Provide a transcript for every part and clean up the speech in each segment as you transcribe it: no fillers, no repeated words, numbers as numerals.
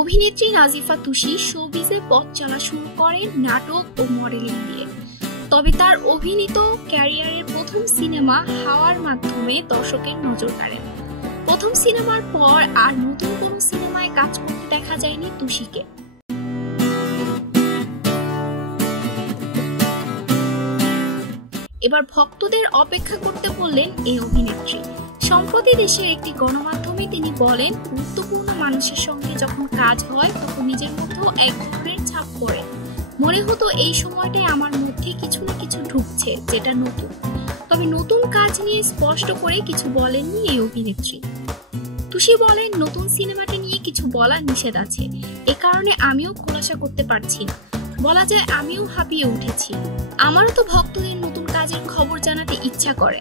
অভিনেত্রী নাজিফা তুষি শোবিজে পথ চলা শুরু করেন নাটক ও মডেলিং দিয়ে। তবে তার অভিনীত ক্যারিয়ারের প্রথম সিনেমা হাওয়ার মাধ্যমে দর্শকের নজর কাড়েন। প্রথম সিনেমার পর আর নতুন কোনো সিনেমায় কাজ করতে দেখা যায়নি তুষিকে। এবার ভক্তদের অপেক্ষা করতে বললেন এই অভিনেত্রী। সম্প্রতি দেশের একটি গণমাধ্যমে তিনি বলেন, গুরুত্বপূর্ণ মানুষের সঙ্গে যখন কাজ হয় তখন নিজের মধ্যেও এক ধরনের ছাপ পড়ে। মনে হতো এই সময়টায় আমার মধ্যে কিছু না কিছু ঢুকছে যেটা নতুন। তবে নতুন কাজ নিয়ে স্পষ্ট করে কিছু বলেননি এই অভিনেত্রী। তুষি বলেন, নতুন সিনেমাটা নিয়ে কিছু বলা নিষেধ আছে, এ কারণে আমিও খোলাসা করতে পারছি না। বলা যায় আমিও হাঁপিয়ে উঠেছি। আমারও তো ভক্তদের নতুন কাজের খবর জানাতে ইচ্ছা করে।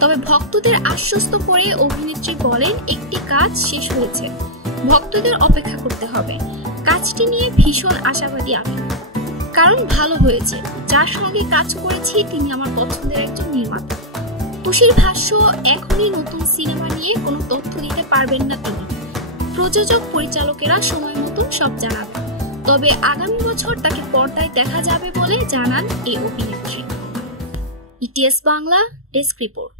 তবে ভক্তদের আশ্বস্ত করে অভিনেত্রী বলেন, একটি কাজ শেষ হয়েছে, ভক্তদের অপেক্ষা করতে হবে। কাজটি নিয়ে ভীষণ আশাবাদী আমি, কারণ ভালো হয়েছে। যার সঙ্গে কাজ করেছি তিনি আমার পছন্দের একজন নির্মাতা। তুষির ভাষ্য, এখনই নতুন সিনেমা নিয়ে কোনো তথ্য দিতে পারবেন না তিনি। প্রযোজক পরিচালকেরা সময় মতো সব জানাবেন। তবে আগামী বছর তাকে পর্দায় দেখা যাবে বলে জানান এই অভিনেত্রী। ETS Bangla desk report.